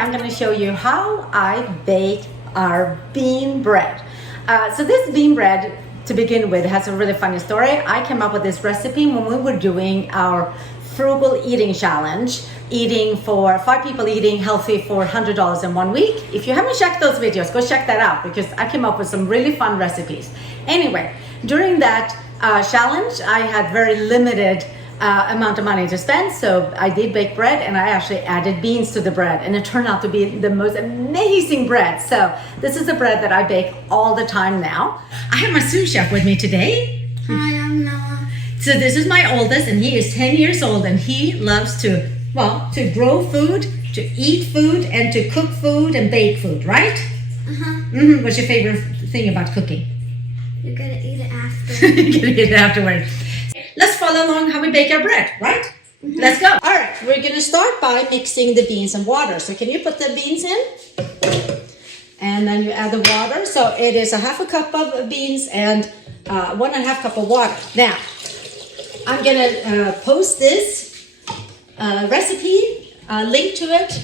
I'm going to show you how I bake our bean bread. So this bean bread, to begin with, has a really funny story. I came up with this recipe when we were doing our frugal eating challenge, eating for 5 people, eating healthy for $100 in 1 week. If you haven't checked those videos, go check that out because I came up with some really fun recipes. Anyway, during that challenge, I had very limited amount of money to spend, so I did bake bread and I actually added beans to the bread, and it turned out to be the most amazing bread. So this is a bread that I bake all the time now. I have my sous chef with me today. Hi, I'm Noah. So this is my oldest, and he is 10 years old, and he loves to grow food, to eat food, and to cook food and bake food, right? Uh-huh. What's your favorite thing about cooking? You're gonna eat it after. You're gonna eat it afterwards. Let's follow along how we bake our bread, right? Mm-hmm. Let's go. All right, we're gonna start by mixing the beans and water. So can you put the beans in? And then you add the water. So it is 1/2 cup of beans and 1.5 cup of water. Now, I'm gonna post this recipe, link to it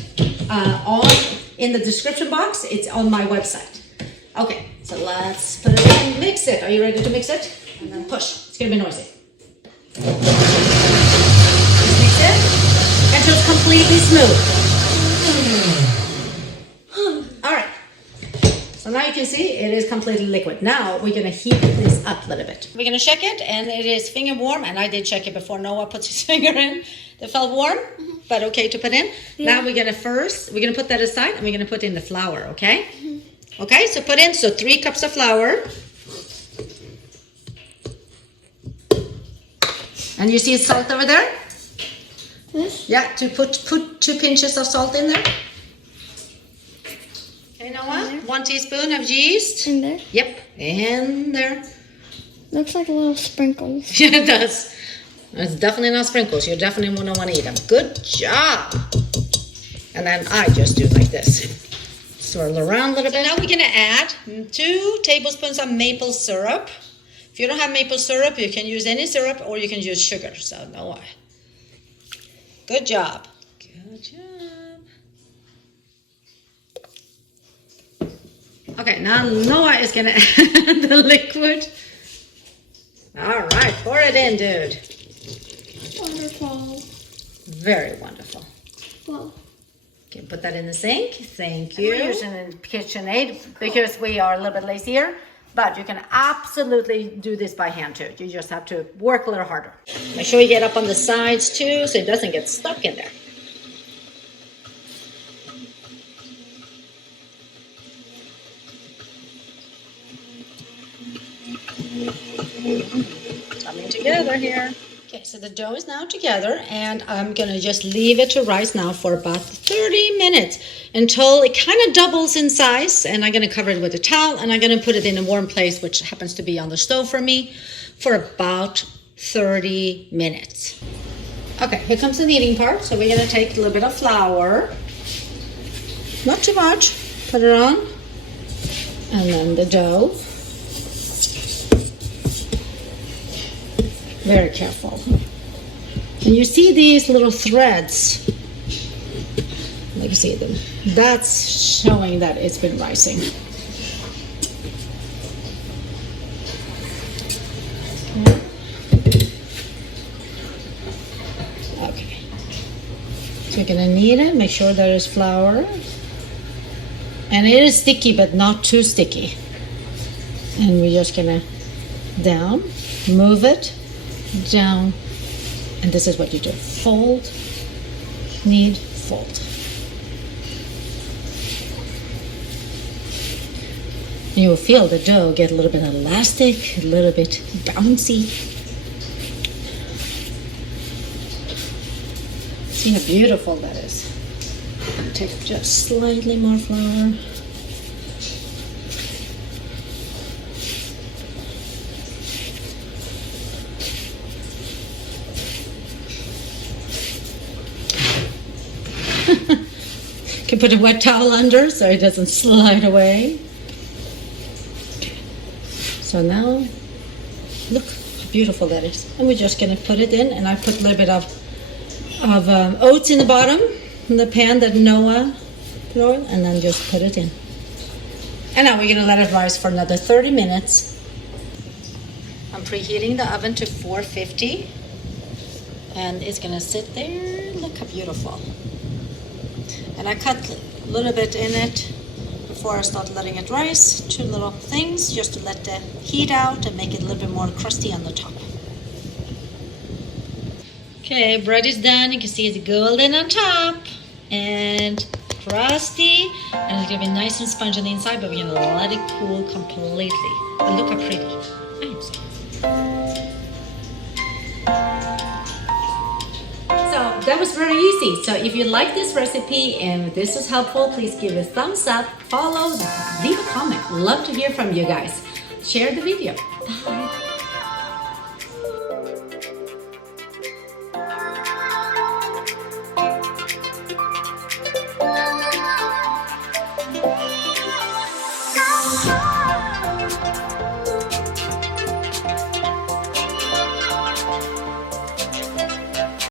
in the description box. It's on my website. Okay, so let's put it in, mix it. Are you ready to mix it? And then push. It's gonna be noisy. Just mix it until it's completely smooth. All right. So now you can see it is completely liquid. Now we're gonna heat this up a little bit. We're gonna check it, and it is finger warm. And I did check it before Noah puts his finger in. It felt warm, but okay to put in. Yeah. Now we're gonna put that aside, and we're gonna put in the flour. Okay. Okay. So put in 3 cups of flour. And you see salt over there? Yes. Yeah, to put 2 pinches of salt in there. Okay, Noah? 1 teaspoon of yeast. In there? Yep, in there. Looks like little sprinkles. Yeah, it does. It's definitely not sprinkles. You definitely don't want to eat them. Good job. And then I just do like this. Swirl around a little bit. Now we're going to add 2 tablespoons of maple syrup. If you don't have maple syrup, you can use any syrup or you can use sugar. So, Noah. Good job. Good job. Okay, now Noah is going to add the liquid. All right, pour it in, dude. Wonderful. Very wonderful. Well. Okay, put that in the sink. Thank you. We're using a KitchenAid because we are a little bit lazier. But you can absolutely do this by hand too. You just have to work a little harder. Make sure you get up on the sides too so it doesn't get stuck in there. Coming together here. Okay, so the dough is now together, and I'm gonna just leave it to rise now for about 30 minutes until it kind of doubles in size, and I'm gonna cover it with a towel, and I'm gonna put it in a warm place, which happens to be on the stove for me, for about 30 minutes. Okay, here comes the kneading part. So we're gonna take a little bit of flour, not too much, put it on, and then the dough. Very careful. And you see these little threads. Let me see them. That's showing that it's been rising. Okay. So we're gonna knead it, make sure there is flour. And it is sticky, but not too sticky. And we're just gonna down, move it, down, and this is what you do: fold, knead, fold. You will feel the dough get a little bit elastic, a little bit bouncy. See how beautiful that is. Take just slightly more flour. Can put a wet towel under so it doesn't slide away. So now, look how beautiful that is. And we're just gonna put it in, and I put a little bit of oats in the bottom in the pan that Noah flour and then just put it in. And now we're gonna let it rise for another 30 minutes. I'm preheating the oven to 450 and it's gonna sit there. Look how beautiful. And I cut a little bit in it before I start letting it rise. 2 little things just to let the heat out and make it a little bit more crusty on the top. Okay, bread is done. You can see it's golden on top and crusty, and it's gonna be nice and spongy on the inside, but we're gonna let it cool completely. But look how pretty. I'm sorry. So that was very easy. So if you like this recipe and if this was helpful, please give it a thumbs up, follow, leave a comment. Love to hear from you guys. Share the video. Bye.